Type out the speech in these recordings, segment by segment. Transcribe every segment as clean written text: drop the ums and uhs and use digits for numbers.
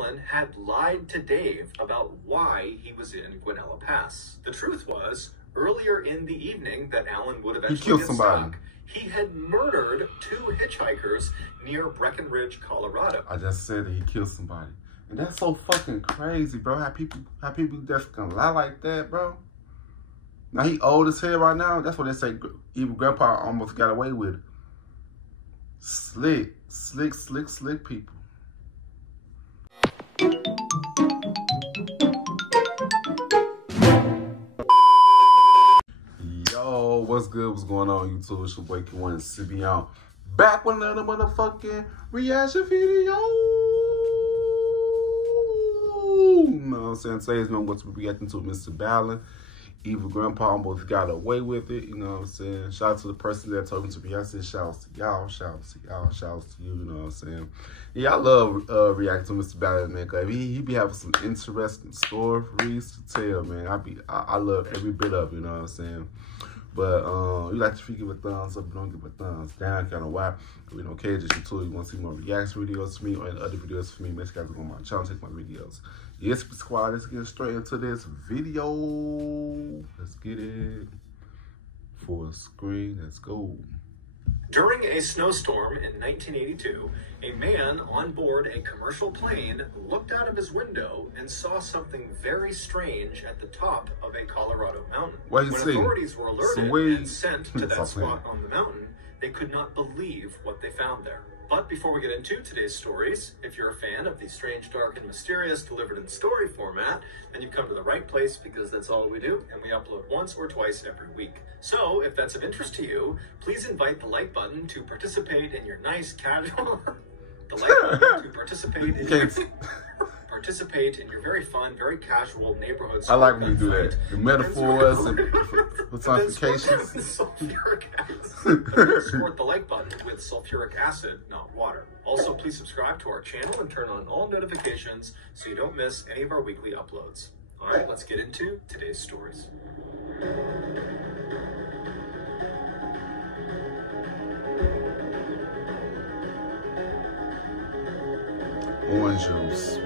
Ballen had lied to Dave about why he was in Guanella Pass. The truth was, earlier in the evening that Allen would eventually get stuck, he had murdered 2 hitchhikers near Breckenridge, Colorado. I just said that he killed somebody. And that's so fucking crazy, bro. How people just gonna lie like that, bro. Now he old as hell right now. That's what they say. Even Grandpa almost got away with it. Slick people. Yo, what's good? What's going on, YouTube? It's your boy K1 CB back with another motherfucking reaction video. You know what I'm saying? Today's number to be reacting to Mr. Ballen. Evil Grandpa almost got away with it, you know what I'm saying? Shout out to the person that told me to be. I said, shout out to y'all, shout out to y'all, shout out to you, you know what I'm saying? Yeah, I love reacting to Mr. Ballen, man, because he be having some interesting stories to tell, man. I love every bit of it, you know what I'm saying? But you like to give a thumbs up, you don't give a thumbs down, kind of why. We don't care, just YouTube. You want to see more reaction videos from me or other videos from me, make sure you guys go on my channel, check my videos. Yes, squad, let's get straight into this video. Let's get it. Full screen, let's go. During a snowstorm in 1982, a man on board a commercial plane looked out of his window and saw something very strange at the top of a Colorado mountain. When authorities were alerted and sent to that spot on the mountain, they could not believe what they found there. But before we get into today's stories, if you're a fan of the strange, dark, and mysterious delivered in story format, then you've come to the right place, because that's all we do, and we upload once or twice every week. So, if that's of interest to you, please invite the like button to participate in your nice casual... the like button to participate in your very fun, very casual neighborhood. I like when you do that. The metaphors and personifications. Sulfuric acid. Support the like button with sulfuric acid, not water. Also, please subscribe to our channel and turn on all notifications so you don't miss any of our weekly uploads. All right, let's get into today's stories. Orange juice.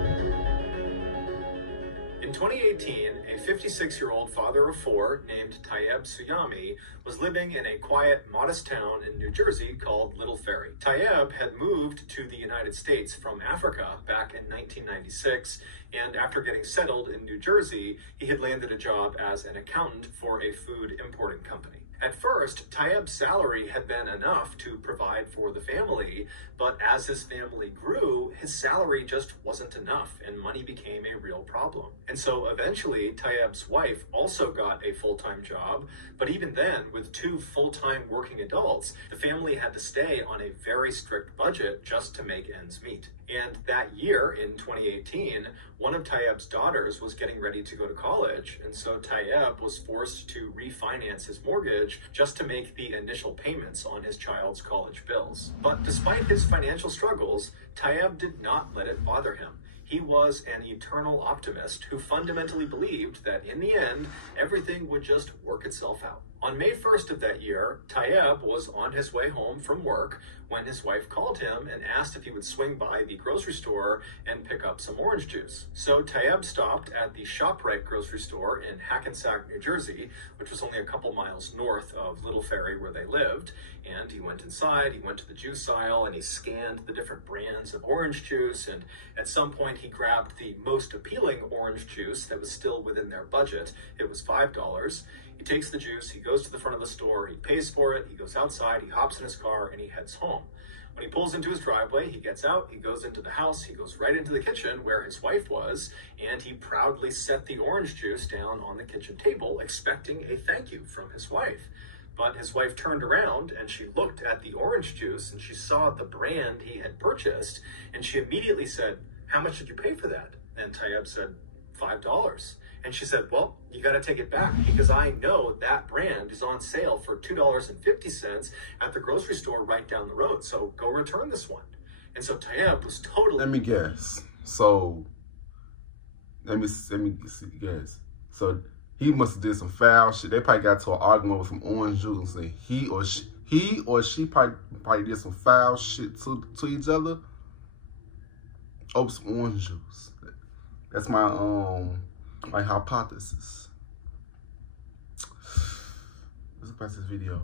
In 2018, a 56-year-old father of 4 named Tayyeb Suyami was living in a quiet, modest town in New Jersey called Little Ferry. Tayyeb had moved to the United States from Africa back in 1996, and after getting settled in New Jersey, he had landed a job as an accountant for a food importing company. At first, Tayyeb's salary had been enough to provide for the family, but as his family grew, his salary just wasn't enough, and money became a real problem. And so eventually, Tayyeb's wife also got a full-time job, but even then, with 2 full-time working adults, the family had to stay on a very strict budget just to make ends meet. And that year, in 2018, one of Tayyeb's daughters was getting ready to go to college, and so Tayyeb was forced to refinance his mortgage just to make the initial payments on his child's college bills. But despite his financial struggles, Tayyeb did not let it bother him. He was an eternal optimist who fundamentally believed that in the end, everything would just work itself out. On May 1st of that year, Tayyeb was on his way home from work when his wife called him and asked if he would swing by the grocery store and pick up some orange juice. So Tayyeb stopped at the ShopRite grocery store in Hackensack, New Jersey, which was only a couple miles north of Little Ferry where they lived. And he went inside, he went to the juice aisle, and he scanned the different brands of orange juice, and at some point he grabbed the most appealing orange juice that was still within their budget. It was $5. He takes the juice, he goes to the front of the store, he pays for it, he goes outside, he hops in his car, and he heads home. When he pulls into his driveway, he gets out, he goes into the house, he goes right into the kitchen where his wife was, and he proudly set the orange juice down on the kitchen table, expecting a thank you from his wife. But his wife turned around and she looked at the orange juice and she saw the brand he had purchased, and she immediately said, "How much did you pay for that?" And Tayyeb said, $5. And she said, "Well, you got to take it back, because I know that brand is on sale for $2.50 at the grocery store right down the road. So go return this one." And so Tayyeb was totally... Let me guess. So, let me guess. So he must have did some foul shit. They probably got to an argument with some orange juice, and he or she probably did some foul shit to each other. Oh, some orange juice. That's my my hypothesis. Let's look past this video.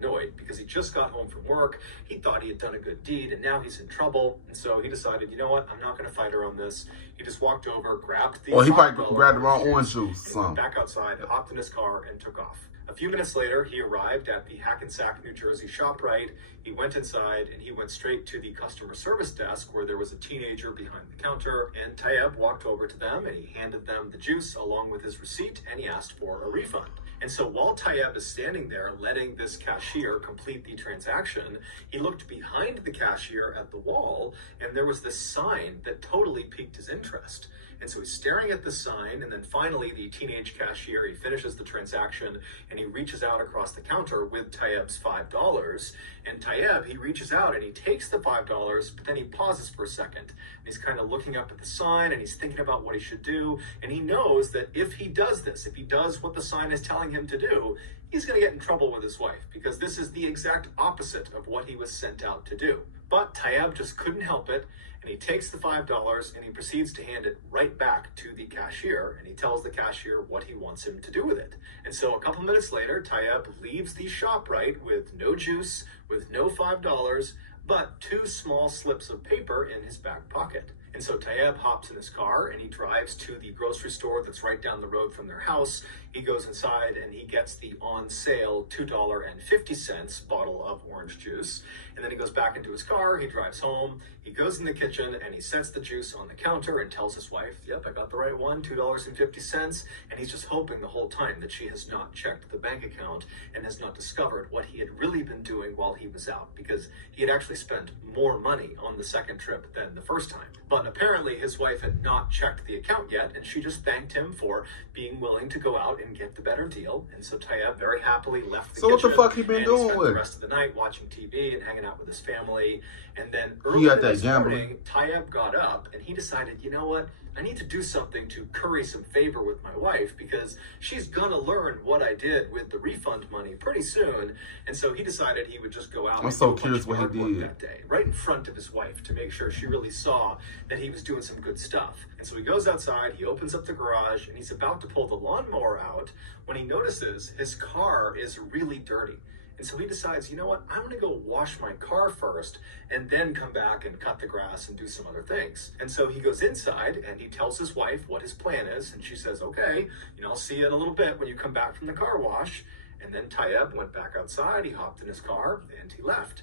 Annoyed because he just got home from work. He thought he had done a good deed and now he's in trouble. And so he decided, you know what? I'm not going to fight her on this. He just walked over, grabbed the he probably grabbed the wrong orange juice. Went back outside, hopped in his car, and took off. A few minutes later, he arrived at the Hackensack, New Jersey ShopRite. He went inside and he went straight to the customer service desk where there was a teenager behind the counter. And Tayyab walked over to them and he handed them the juice along with his receipt and he asked for a refund. And so while Tayyab is standing there letting this cashier complete the transaction, he looked behind the cashier at the wall and there was this sign that totally piqued his interest. And so he's staring at the sign, and then finally the teenage cashier, he finishes the transaction and he reaches out across the counter with Tayyab's $5. And Tayyab, he reaches out and he takes the $5, but then he pauses for a second. And he's kind of looking up at the sign and he's thinking about what he should do. And he knows that if he does this, if he does what the sign is telling him to do, he's going to get in trouble with his wife because this is the exact opposite of what he was sent out to do. But Tayyab just couldn't help it. And he takes the $5 and he proceeds to hand it right back to the cashier. And he tells the cashier what he wants him to do with it. And so a couple minutes later, Tayyab leaves the ShopRite with no juice, with no $5, but 2 small slips of paper in his back pocket. And so Tayyab hops in his car and he drives to the grocery store that's right down the road from their house. He goes inside and he gets the on sale $2.50 bottle of orange juice. And then he goes back into his car, he drives home, he goes in the kitchen and he sets the juice on the counter and tells his wife, yep, I got the right one, $2.50. And he's just hoping the whole time that she has not checked the bank account and has not discovered what he had really been doing while he was out, because he had actually spent more money on the second trip than the first time. But apparently his wife had not checked the account yet, and she just thanked him for being willing to go out and get the better deal. And so Tayyab very happily left the kitchen. So what the fuck he been doing spent with the rest of the night watching TV and hanging out with his family. And then early this morning, Tayyab got up and he decided, you know what? I need to do something to curry some favor with my wife because she's gonna learn what I did with the refund money pretty soon. And so he decided he would just go out and do a bunch of hard work that day, right in front of his wife, to make sure she really saw that he was doing some good stuff. And so he goes outside, he opens up the garage, and he's about to pull the lawnmower out when he notices his car is really dirty. And so he decides, you know what, I'm gonna go wash my car first and then come back and cut the grass and do some other things. And so he goes inside and he tells his wife what his plan is. And she says, okay, I'll see you in a little bit when you come back from the car wash. And then Tayyab went back outside, he hopped in his car and he left.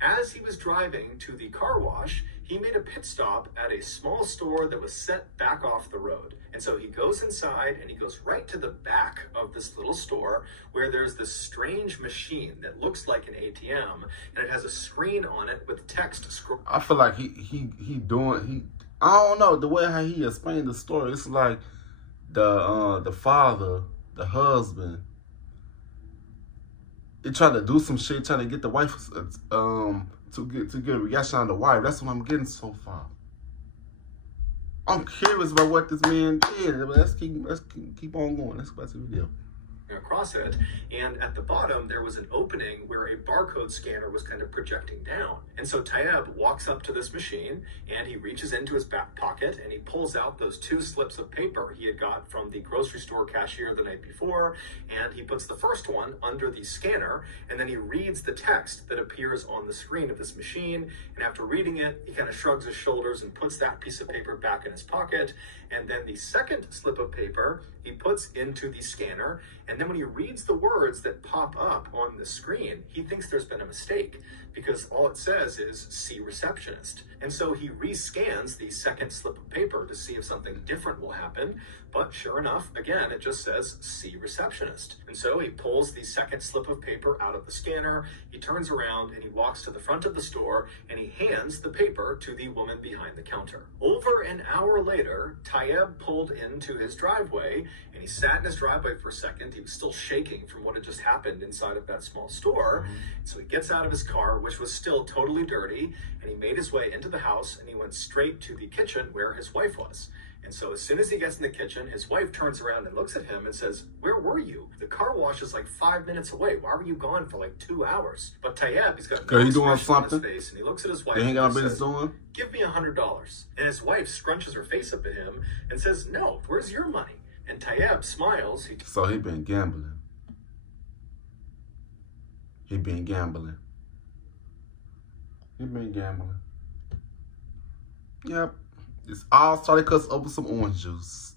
As he was driving to the car wash, he made a pit stop at a small store that was set back off the road. And so he goes inside and he goes right to the back of this little store where there's this strange machine that looks like an ATM, and it has a screen on it with text scroll. I feel like he I don't know, the way how he explained the story, it's like the father, the husband, he tried to do some shit, trying to get the wife to get a reaction on the wife. That's what I'm getting so far. I'm curious about what this man did. Let's keep on going. Let's go back to the video. Across it, and at the bottom there was an opening where a barcode scanner was kind of projecting down. And so Tayyab walks up to this machine and he reaches into his back pocket and he pulls out those 2 slips of paper he had got from the grocery store cashier the night before, and he puts the first one under the scanner, and then he reads the text that appears on the screen of this machine. And after reading it, he kind of shrugs his shoulders and puts that piece of paper back in his pocket. And then the second slip of paper he puts into the scanner, and then when he reads the words that pop up on the screen, he thinks there's been a mistake because all it says is "see receptionist." And so he rescans the second slip of paper to see if something different will happen. But sure enough, again, it just says "see receptionist." And so he pulls the second slip of paper out of the scanner, he turns around and he walks to the front of the store and he hands the paper to the woman behind the counter. Over an hour later, Tayyab pulled into his driveway and he sat in his driveway for a second. He was still shaking from what had just happened inside of that small store. So he gets out of his car, which was still totally dirty, and he made his way into the house and he went straight to the kitchen where his wife was. And so as soon as he gets in the kitchen, his wife turns around and looks at him and says, "Where were you? The car wash is like 5 minutes away. Why were you gone for like 2 hours?" But Tayyab, he's got no expression on his face, and he looks at his wife and says, "Give me $100. And his wife scrunches her face up at him and says, "No, where's your money?" And Tayyab smiles. So he been gambling. He been gambling. He been gambling. Yep. It's all started because over some orange juice.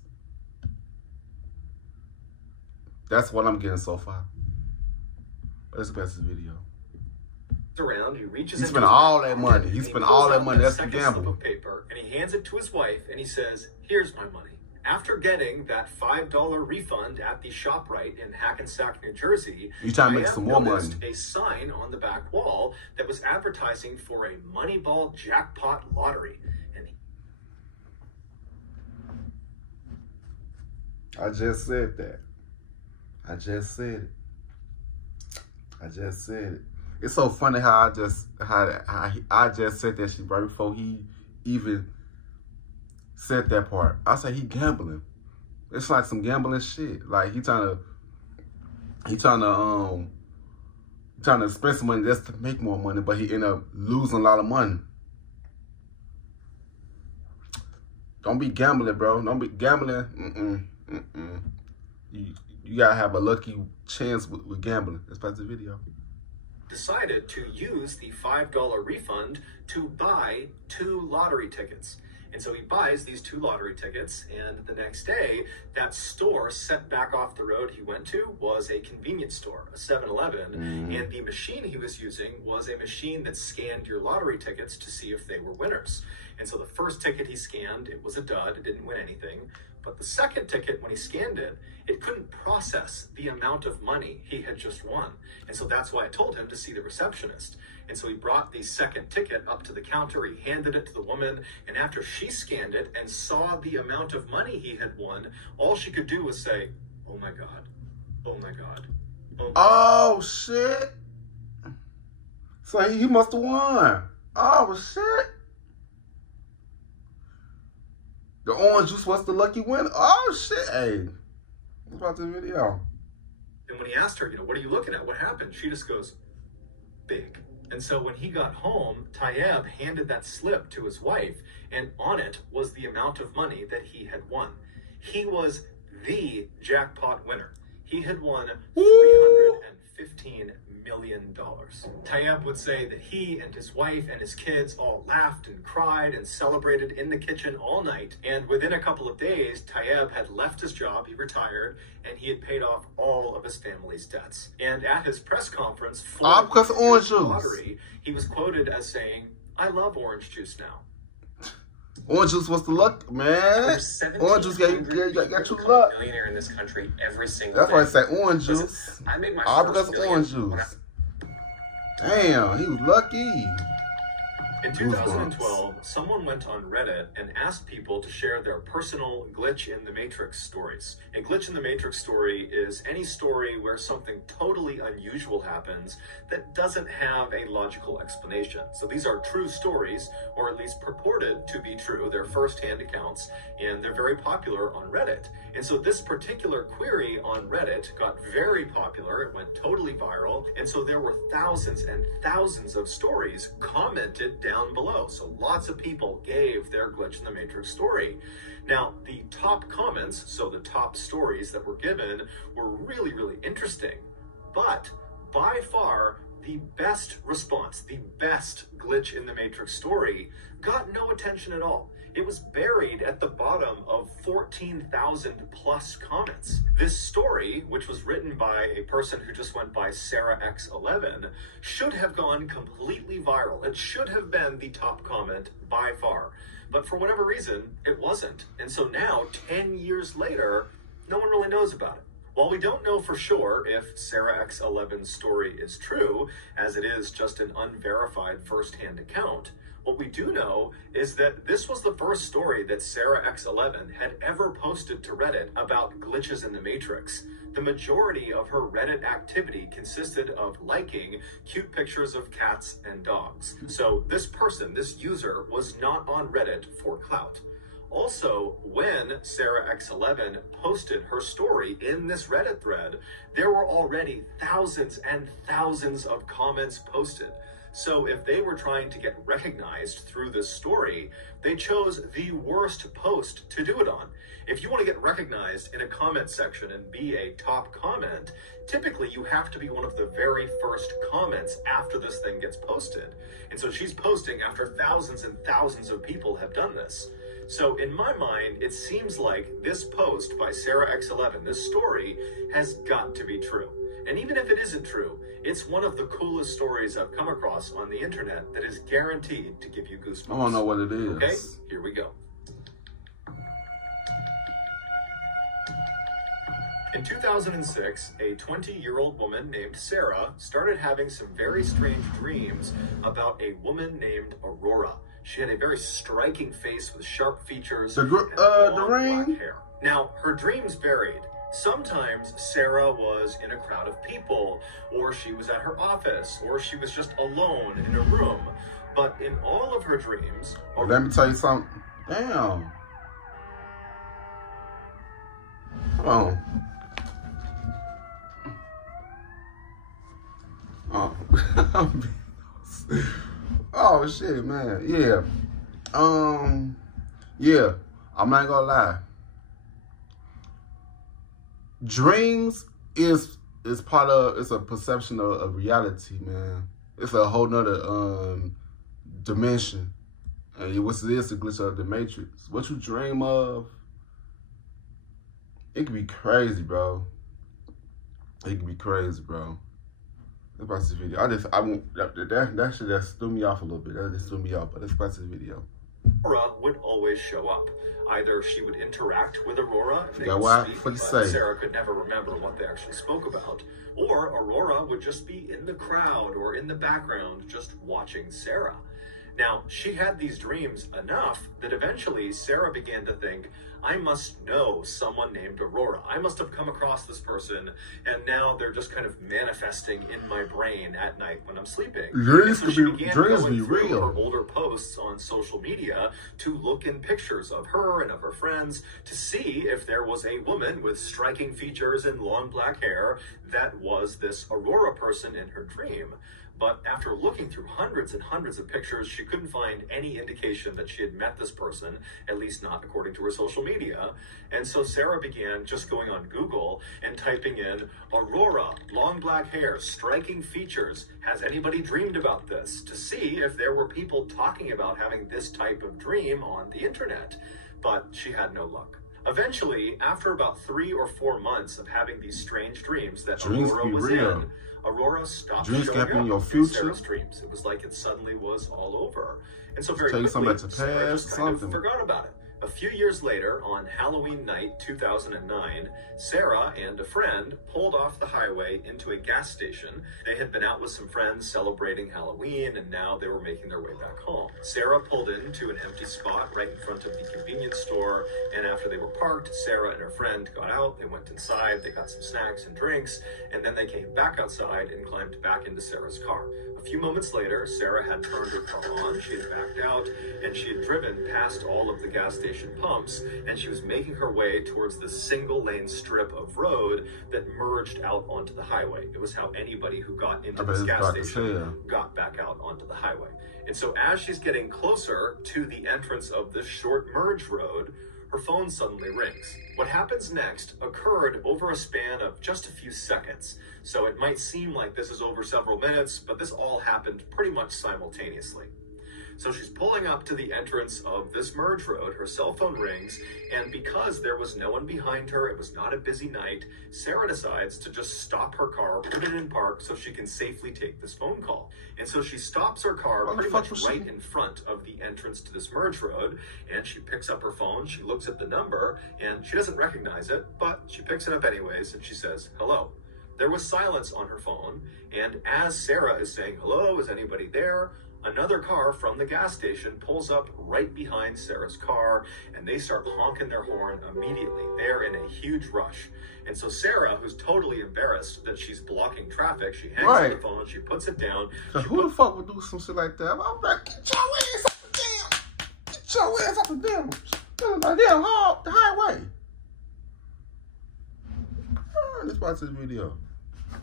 That's what I'm getting so far. Let's pass this video. Around, he reaches. He spent all that money. He spent all that money. That's the gamble. Paper, and he hands it to his wife, and he says, "Here's my money." After getting that $5 refund at the ShopRite in Hackensack, New Jersey, you trying to make some more money. A sign on the back wall that was advertising for a Moneyball jackpot lottery. And I just said that. I just said it. I just said it. It's so funny how I just said that shit right before he even said that part. I said he gambling. It's like some gambling shit. Like he trying to spend some money just to make more money, but he end up losing a lot of money. Don't be gambling, bro. Don't be gambling. You gotta have a lucky chance with gambling. Let's pass the video. Decided to use the $5 refund to buy 2 lottery tickets. And so he buys these 2 lottery tickets, and the next day, that store set back off the road he went to was a convenience store, a 7-Eleven, and the machine he was using was a machine that scanned your lottery tickets to see if they were winners. And so the first ticket he scanned, it was a dud, it didn't win anything. But the second ticket, when he scanned it, it couldn't process the amount of money he had just won. And so that's why I told him to see the receptionist. And so he brought the second ticket up to the counter, he handed it to the woman, and after she scanned it and saw the amount of money he had won, all she could do was say, "Oh my God, oh my God, oh my God." Oh shit. So he must have won. Oh shit. The orange juice was the lucky winner. Oh shit. Hey, what about the video? And when he asked her, what are you looking at? What happened? She just goes, "Big." And so when he got home, Tayyab handed that slip to his wife, and on it was the amount of money that he had won. He was the jackpot winner. He had won $315 million. Tayyab would say that he and his wife and his kids all laughed and cried and celebrated in the kitchen all night. And within a couple of days, Tayyab had left his job, he retired, and he had paid off all of his family's debts. And at his press conference for because of orange juice, lottery, he was quoted as saying, "I love orange juice now." Orange juice was the luck, man. Orange juice got you luck. Millionaire in this country every single That's day. why I say orange juice. Listen, I made my all first because of orange juice. Damn, he was lucky. In 2012, someone went on Reddit and asked people to share their personal glitch in the Matrix stories. A glitch in the Matrix story is any story where something totally unusual happens that doesn't have a logical explanation. So these are true stories, or at least purported to be true. They're first-hand accounts, and they're very popular on Reddit. And so this particular query on Reddit got very popular. It went totally viral. And so there were thousands and thousands of stories commented down below. So lots of people gave their glitch in the Matrix story. Now, the top comments, so the top stories that were given, were really, really interesting. But by far, the best response, the best glitch in the Matrix story, got no attention at all. It was buried at the bottom of 14,000 plus comments. This story, which was written by a person who just went by Sarah X11, should have gone completely viral. It should have been the top comment by far. But for whatever reason, it wasn't. And so now, 10 years later, no one really knows about it. While we don't know for sure if Sarah X11's story is true, as it is just an unverified first-hand account, What we do know is that this was the first story that Sarah X11 had ever posted to Reddit about glitches in the Matrix. The majority of her Reddit activity consisted of liking cute pictures of cats and dogs. So this person, this user, was not on Reddit for clout. Also, when Sarah X11 posted her story in this Reddit thread, there were already thousands and thousands of comments posted. So if they were trying to get recognized through this story, they chose the worst post to do it on. If you want to get recognized in a comment section and be a top comment, typically you have to be one of the very first comments after this thing gets posted. And so she's posting after thousands and thousands of people have done this. So in my mind, it seems like this post by Sarah X11, this story, has got to be true. And even if it isn't true, it's one of the coolest stories I've come across on the internet that is guaranteed to give you goosebumps. I don't know what it is. Okay, here we go. In 2006, a 20-year-old woman named Sarah started having some very strange dreams about a woman named Aurora. She had a very striking face with sharp features and long black hair. Now, her dreams varied. Sometimes Sarah was in a crowd of people, or she was at her office, or she was just alone in a room. But in all of her dreams... Let me tell you something. Damn. Oh. Oh. Oh shit, man. Yeah. Yeah. I'm not gonna lie. Dreams is part of, it's a perception of reality, man. It's a whole nother dimension. And what's it is, the glitch of the Matrix. What you dream of, it could be crazy, bro. It could be crazy, bro. Let's watch this video. That shit just threw me off a little bit. That just threw me off, but let's watch this video. Aurora would always show up. Either she would interact with Aurora and they would speak, but but Sarah could never remember what they actually spoke about. Or Aurora would just be in the crowd or in the background just watching Sarah. Now, she had these dreams enough that eventually Sarah began to think, I must know someone named Aurora. I must have come across this person, and now they're just kind of manifesting in my brain at night when I'm sleeping. Dreams so she began going be through real. her older posts on social media to look in pictures of her and of her friends to see if there was a woman with striking features and long black hair that was this Aurora person in her dream. But after looking through hundreds and hundreds of pictures, she couldn't find any indication that she had met this person, at least not according to her social media. And so Sarah began just going on Google and typing in, Aurora, long black hair, striking features. Has anybody dreamed about this? To see if there were people talking about having this type of dream on the internet. But she had no luck. Eventually, after about 3 or 4 months of having these strange dreams that Aurora was in, Aurora stopped showing up in Sarah's dreams. It was like it suddenly was all over. And so very quickly, Sarah just kind of forgot about it. A few years later, on Halloween night 2009, Sarah and a friend pulled off the highway into a gas station. They had been out with some friends celebrating Halloween, and now they were making their way back home. Sarah pulled into an empty spot right in front of the convenience store, and after they were parked, Sarah and her friend got out, they went inside, they got some snacks and drinks, and then they came back outside and climbed back into Sarah's car. A few moments later, Sarah had turned her car on, she had backed out, and she had driven past all of the gas station pumps, and she was making her way towards the single-lane strip of road that merged out onto the highway. It was how anybody who got into this gas station got back out onto the highway. And so as she's getting closer to the entrance of this short merge road, her phone suddenly rings. What happens next occurred over a span of just a few seconds. So it might seem like this is over several minutes, but this all happened pretty much simultaneously. So she's pulling up to the entrance of this merge road, her cell phone rings, and because there was no one behind her, it was not a busy night, Sarah decides to just stop her car, put it in park so she can safely take this phone call. And so she stops her car pretty much right in front of the entrance to this merge road, and she picks up her phone, she looks at the number, and she doesn't recognize it, but she picks it up anyways, and she says, hello. There was silence on her phone, and as Sarah is saying, hello, is anybody there? Another car from the gas station pulls up right behind Sarah's car, and they start honking their horn immediately. They're in a huge rush. And so Sarah, who's totally embarrassed that she's blocking traffic, she hangs up the phone, she puts it down. So who the fuck would do some shit like that? I'm like, get your ass off the damn! Get your ass off the damn highway. Let's watch this video.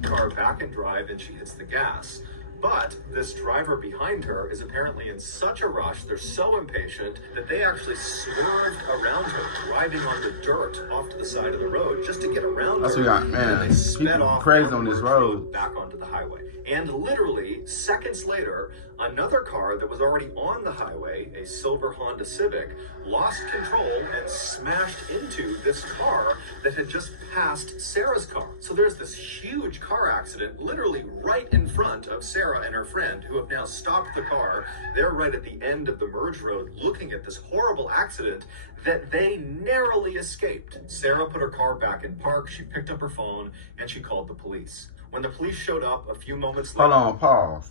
Car back and drive, and she hits the gas. But this driver behind her is apparently in such a rush, they're so impatient, that they actually swerved around her, driving on the dirt off to the side of the road just to get around her. That's what we got, man. And they sped off crazy on this road. Back onto the highway. And literally, seconds later, another car that was already on the highway, a silver Honda Civic, lost control and smashed into this car that had just passed Sarah's car. So there's this huge car accident literally right in front of Sarah and her friend, who have now stopped the car. They're right at the end of the merge road looking at this horrible accident that they narrowly escaped. Sarah put her car back in park, she picked up her phone, and she called the police. When the police showed up a few moments later... Hold on, pause.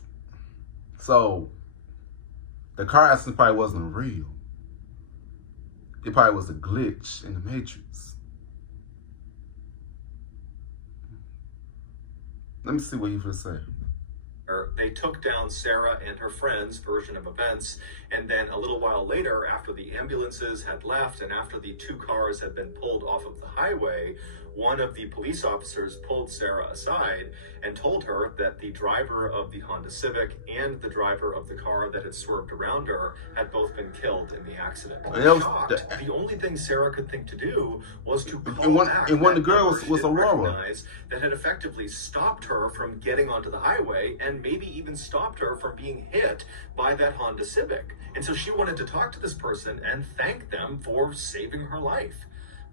So, the car accident probably wasn't real. It probably was a glitch in the Matrix. Let me see what you gonna say. They took down Sarah and her friend's version of events, and then a little while later, after the ambulances had left and after the two cars had been pulled off of the highway, one of the police officers pulled Sarah aside and told her that the driver of the Honda Civic and the driver of the car that had swerved around her had both been killed in the accident. Shocked, the only thing Sarah could think to do was to call back and one of the girls was Aurora that had effectively stopped her from getting onto the highway and maybe even stopped her from being hit by that Honda Civic. And so she wanted to talk to this person and thank them for saving her life.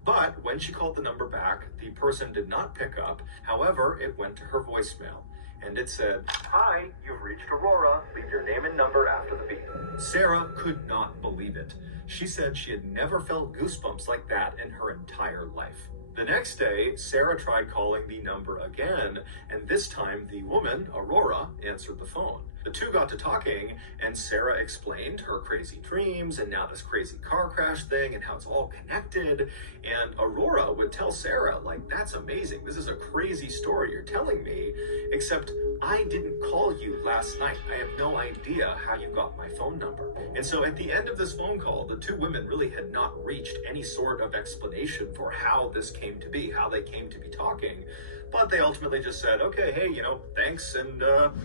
But when she called the number back, the person did not pick up. However, it went to her voicemail, and it said, "Hi, you've reached Aurora. Leave your name and number after the beep." Sarah could not believe it. She said she had never felt goosebumps like that in her entire life. The next day, Sarah tried calling the number again, and this time the woman, Aurora, answered the phone. The two got to talking, and Sarah explained her crazy dreams and now this crazy car crash thing and how it's all connected. And Aurora would tell Sarah, like, that's amazing. This is a crazy story you're telling me, except I didn't call you last night. I have no idea how you got my phone number. And so at the end of this phone call, the two women really had not reached any sort of explanation for how this came to be, how they came to be talking. But they ultimately just said, okay, hey, thanks, and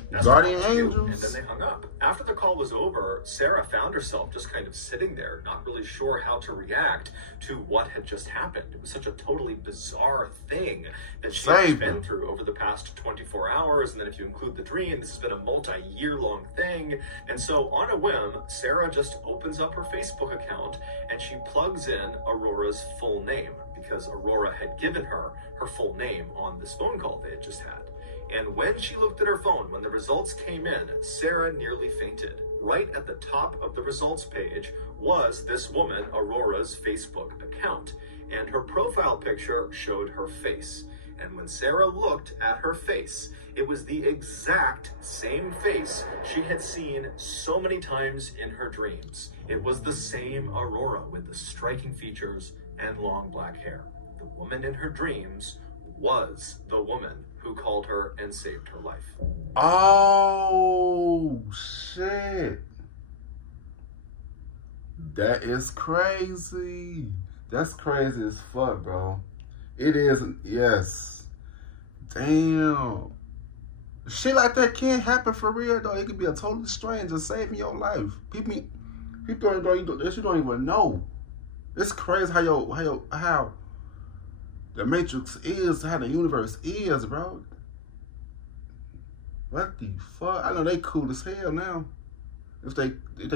that's Guardian Angels. And then they hung up. After the call was over, Sarah found herself just kind of sitting there, not really sure how to react to what had just happened. It was such a totally bizarre thing that she had been through over the past 24 hours. And then if you include the dream, this has been a multi-year-long thing. And so on a whim, Sarah just opens up her Facebook account and she plugs in Aurora's full name, because Aurora had given her full name on this phone call they had just had. And when she looked at her phone, when the results came in, Sarah nearly fainted. Right at the top of the results page was this woman, Aurora's Facebook account, and her profile picture showed her face. And when Sarah looked at her face, it was the exact same face she had seen so many times in her dreams. It was the same Aurora with the striking features and long black hair. The woman in her dreams was the woman who called her and saved her life. Oh, shit. That is crazy. That's crazy as fuck, bro. It is, yes. Damn. Shit like that can't happen for real, though. It could be a totally stranger saving your life. People don't even know. It's crazy how the Matrix is, how the universe is, bro. What the fuck? I know they cool as hell now. If they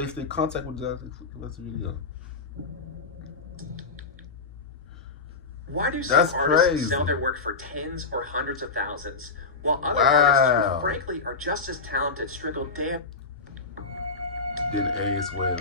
stay in contact with us, let's video. Why do some artists sell their work for tens or hundreds of thousands, while other artists who frankly are just as talented struggle day Didn't age well.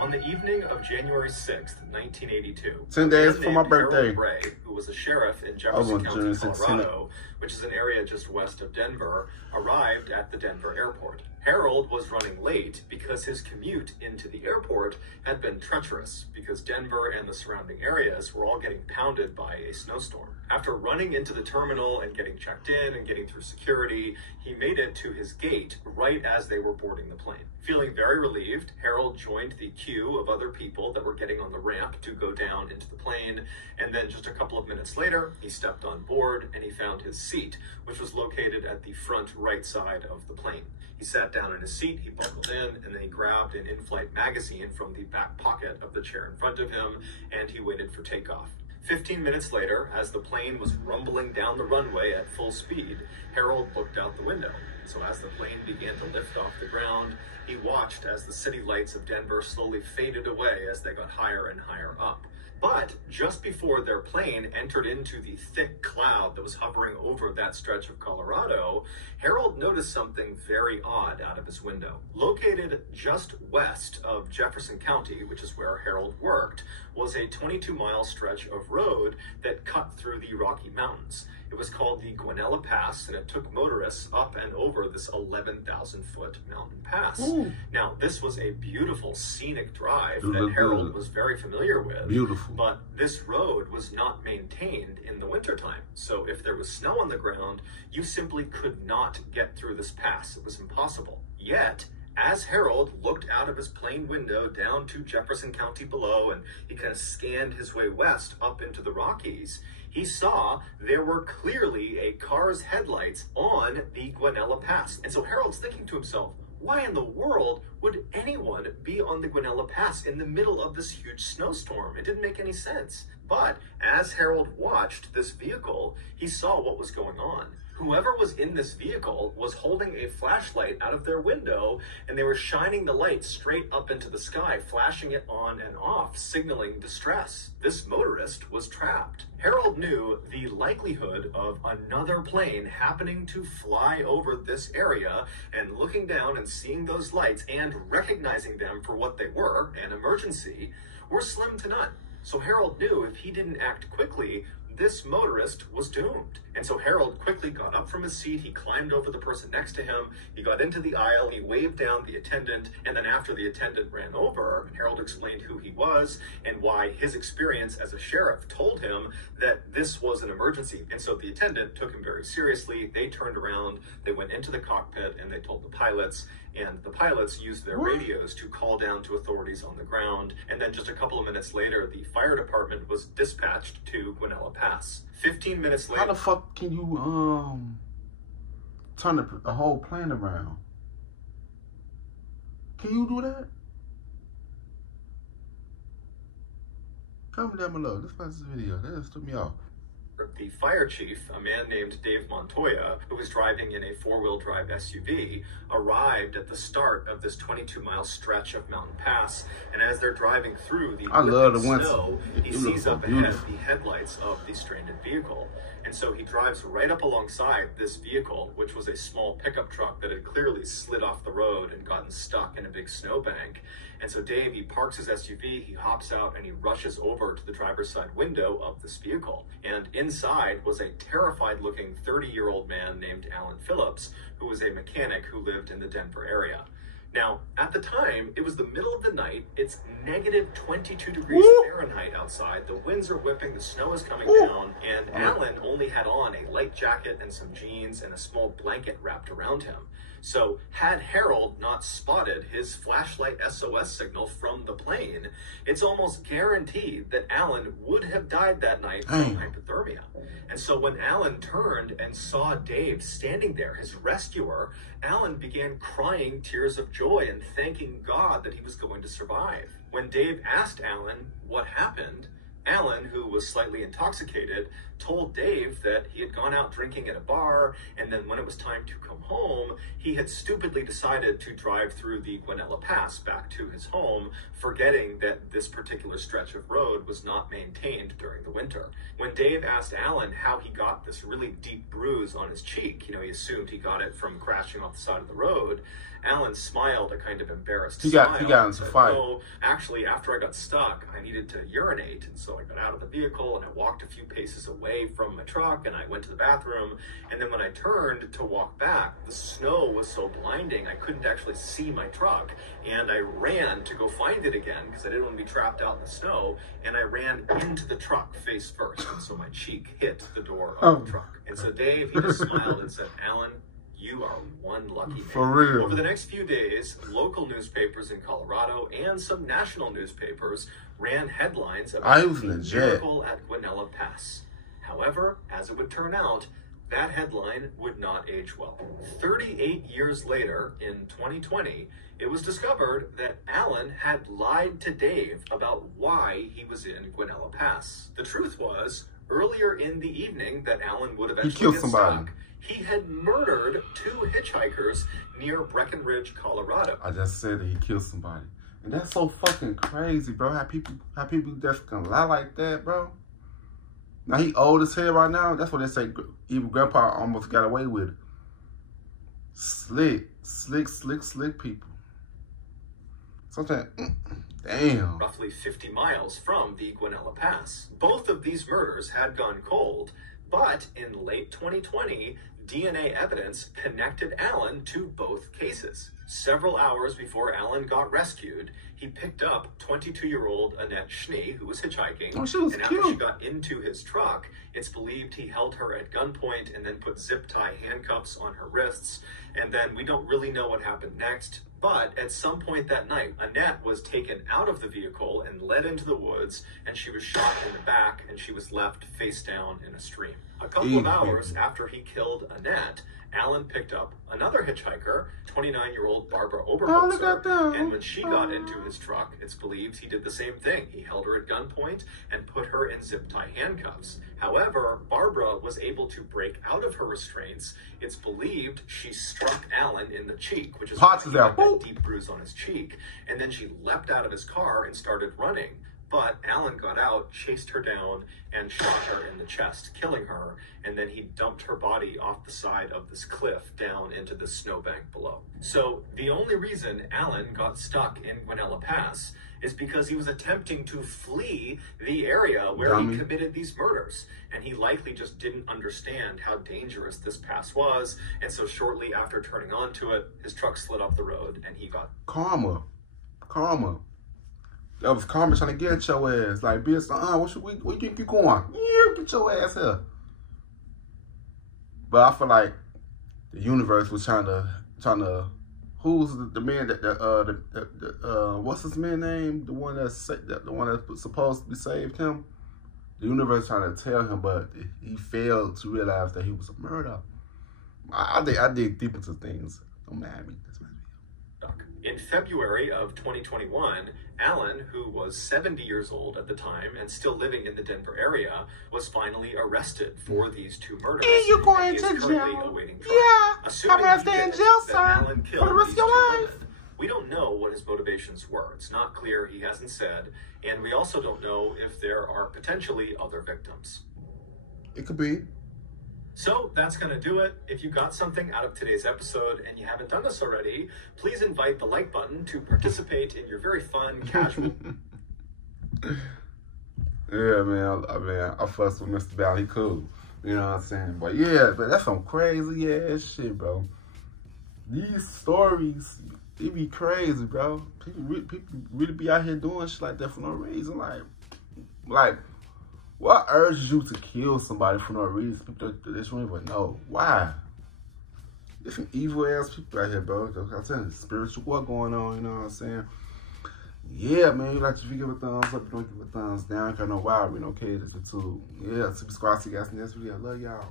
On the evening of January 6th, 1982, 10 days before my birthday, Bray, who was a sheriff in Jefferson County, Colorado, which is an area just west of Denver, arrived at the Denver airport. Harold was running late because his commute into the airport had been treacherous because Denver and the surrounding areas were all getting pounded by a snowstorm. After running into the terminal and getting checked in and getting through security, he made it to his gate right as they were boarding the plane. Feeling very relieved, Harold joined the queue of other people that were getting on the ramp to go down into the plane, and then just a couple of minutes later, he stepped on board and he found his seat, which was located at the front right side of the plane. He sat down in his seat, he buckled in, and then he grabbed an in-flight magazine from the back pocket of the chair in front of him, and he waited for takeoff. 15 minutes later, as the plane was rumbling down the runway at full speed, Harold looked out the window. So as the plane began to lift off the ground, he watched as the city lights of Denver slowly faded away as they got higher and higher up. But just before their plane entered into the thick cloud that was hovering over that stretch of Colorado, Harold noticed something very odd out of his window. Located just west of Jefferson County, which is where Harold worked, was a 22-mile stretch of road that cut through the Rocky Mountains. It was called the Guanella Pass, and it took motorists up and over this 11,000-foot mountain pass. Ooh. Now, this was a beautiful scenic drive that Harold was very familiar with. Beautiful. But this road was not maintained in the wintertime. So if there was snow on the ground, you simply could not get through this pass. It was impossible. Yet, as Harold looked out of his plane window down to Jefferson County below, and he kind of scanned his way west up into the Rockies, he saw there were clearly a car's headlights on the Guanella Pass. And so Harold's thinking to himself, why in the world would anyone be on the Guanella Pass in the middle of this huge snowstorm? It didn't make any sense. But as Harold watched this vehicle, he saw what was going on. Whoever was in this vehicle was holding a flashlight out of their window, and they were shining the light straight up into the sky, flashing it on and off, signaling distress. This motorist was trapped. Harold knew the likelihood of another plane happening to fly over this area and looking down and seeing those lights and recognizing them for what they were, an emergency, were slim to none. So Harold knew if he didn't act quickly, this motorist was doomed. And so Harold quickly got up from his seat, he climbed over the person next to him, he got into the aisle, he waved down the attendant, and then after the attendant ran over, Harold explained who he was and why his experience as a sheriff told him that this was an emergency. And so the attendant took him very seriously. They turned around, they went into the cockpit, and they told the pilots, and the pilots used their radios to call down to authorities on the ground. And then just a couple of minutes later, the fire department was dispatched to Guanella Pass. 15 minutes later... How the fuck can you turn the whole plane around? Can you do that? Comment down below. Let's watch this video. That just took me off. The fire chief, a man named Dave Montoya, who was driving in a four-wheel drive SUV, arrived at the start of this 22-mile stretch of Mountain Pass, and as they're driving through the snow, he sees up ahead the headlights of the stranded vehicle. And so he drives right up alongside this vehicle, which was a small pickup truck that had clearly slid off the road and gotten stuck in a big snowbank. And so Dave, he parks his SUV, he hops out, and he rushes over to the driver's side window of this vehicle. And inside was a terrified-looking 30-year-old man named Alan Phillips, who was a mechanic who lived in the Denver area. Now, at the time, it was the middle of the night. It's negative 22 degrees Fahrenheit outside. The winds are whipping, the snow is coming down, and Alan only had on a light jacket and some jeans and a small blanket wrapped around him. So had Harold not spotted his flashlight SOS signal from the plane, it's almost guaranteed that Alan would have died that night from hypothermia. And so when Alan turned and saw Dave standing there, his rescuer, Alan began crying tears of joy and thanking God that he was going to survive. When Dave asked Alan what happened, Alan, who was slightly intoxicated, told Dave that he had gone out drinking at a bar, and then when it was time to come home, he had stupidly decided to drive through the Guanella Pass back to his home, forgetting that this particular stretch of road was not maintained during the winter. When Dave asked Alan how he got this really deep bruise on his cheek, he assumed he got it from crashing off the side of the road, Alan smiled a kind of embarrassed smile. He got into a fight. No, actually, after I got stuck, I needed to urinate, and so So I got out of the vehicle and I walked a few paces away from my truck and I went to the bathroom. And then when I turned to walk back, the snow was so blinding I couldn't actually see my truck. And I ran to go find it again because I didn't want to be trapped out in the snow. And I ran into the truck face first. And so my cheek hit the door of the truck. And so Dave, he just smiled and said, "Alan, you are one lucky man." For real. Over the next few days, local newspapers in Colorado and some national newspapers ran headlines about the miracle at Guanella Pass. However, as it would turn out, that headline would not age well. 38 years later, in 2020, it was discovered that Alan had lied to Dave about why he was in Guanella Pass. The truth was, earlier in the evening that Alan would eventually get stuck, he had murdered 2 hitchhikers near Breckenridge, Colorado. I just said that he killed somebody. And that's so fucking crazy, bro. How people just gonna lie like that, bro. Now he old as hell right now. That's what they say. Even grandpa almost got away with it. Slick people. Sometimes, damn. Roughly 50 miles from the Guanella Pass. Both of these murders had gone cold, but in late 2020, DNA evidence connected Alan to both cases. Several hours before Alan got rescued, he picked up 22-year-old Annette Schnee, who was hitchhiking. Oh, she was and cute. After she got into his truck, it's believed he held her at gunpoint and then put zip-tie handcuffs on her wrists. And then we don't really know what happened next. But at some point that night, Annette was taken out of the vehicle and led into the woods, and she was shot in the back, and she was left face down in a stream. A couple of hours after he killed Annette, Alan picked up another hitchhiker, 29-year-old Barbara Oberholzer, and when she got into his truck, it's believed he did the same thing. He held her at gunpoint and put her in zip-tie handcuffs. However, Barbara was able to break out of her restraints. It's believed she struck Alan in the cheek, which is why he got that deep bruise on his cheek, and then she leapt out of his car and started running. But Alan got out, chased her down, and shot her in the chest, killing her, and then he dumped her body off the side of this cliff down into the snowbank below. So the only reason Alan got stuck in Guanella Pass is because he was attempting to flee the area where he committed these murders. And he likely just didn't understand how dangerous this pass was, and so shortly after turning onto it, his truck slid off the road, and he got... Karma. That was karma trying to get at your ass. Like, bitch, where you think you going? Yeah, get your ass here. But I feel like the universe was trying to. Who's the man that what's his man name? The one that supposed to be saved him. The universe trying to tell him, but he failed to realize that he was a murderer. I dig deep into things. Don't mind me. In February of 2021, Alan, who was 70 years old at the time and still living in the Denver area, was finally arrested for these 2 murders. And you're going to jail. Awaiting trial. Yeah, I'm going to stay in jail, sir, for the rest of your life. We don't know what his motivations were. It's not clear, he hasn't said. And we also don't know if there are potentially other victims. It could be. So that's going to do it. If you got something out of today's episode and you haven't done this already, please invite the like button to participate in your very fun, casual... Yeah, man. I fussed with Mr. Ballen. He cool. You know what I'm saying? But yeah, but that's some crazy ass shit, bro. These stories, they be crazy, bro. People really be out here doing shit like that for no reason. Like, what urges you to kill somebody for no reason? People that just don't even know. Why? There's some evil ass people out here, bro. I'm telling you, spiritual war going on, you know what I'm saying? Yeah, man, you like to give a thumbs up, you don't give a thumbs down. Got no wild, we don't care. This is too. Yeah, subscribe to you guys in this video. I love y'all.